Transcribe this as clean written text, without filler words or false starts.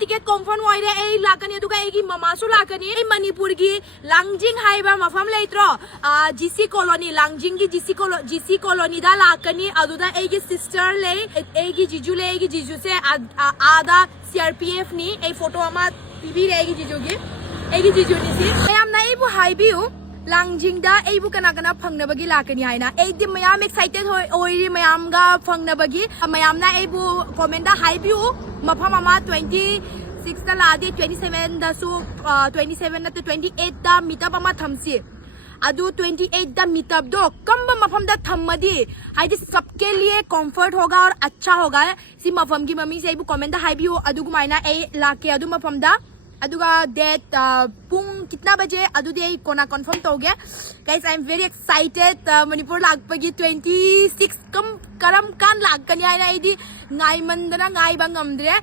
ticket confirm oire ei lakani aduga ei mama su lakani ei Manipur gi Langjing haiba mafam leitro GC colony Langjing gi GC colony da lakani aduda ei gi sister le ei gi jiju se ada CRPF ni ei photo ama pibi ei gi jiju ni si ayam na ei bu haibiu Langjing da ei bu kana phangna bagi lakani haina ei di mayam excited hoiri mayam ga phangna bagi mayam na ei bu comment da haibiu mafam ama 26 da ladi 27 da su 27 na 28 da meetup ama thamsi adu 28 da meetup दो कम मफम दा थम्मदी हाइदि सबके लिए comfort होगा और अच्छा होगा सी मफम की mummy से कमेंट दा हाइबी अदु गुमाइना ए लाके अदु मफम दा अदुगा डेट पुंग कितना बजे अदु दे कोना कंफर्म तो हो गया guys I am very excited Manipur लाकपगी 26 कम करम कान लाकनी आइना इदी ngai mandana ngai bangam dre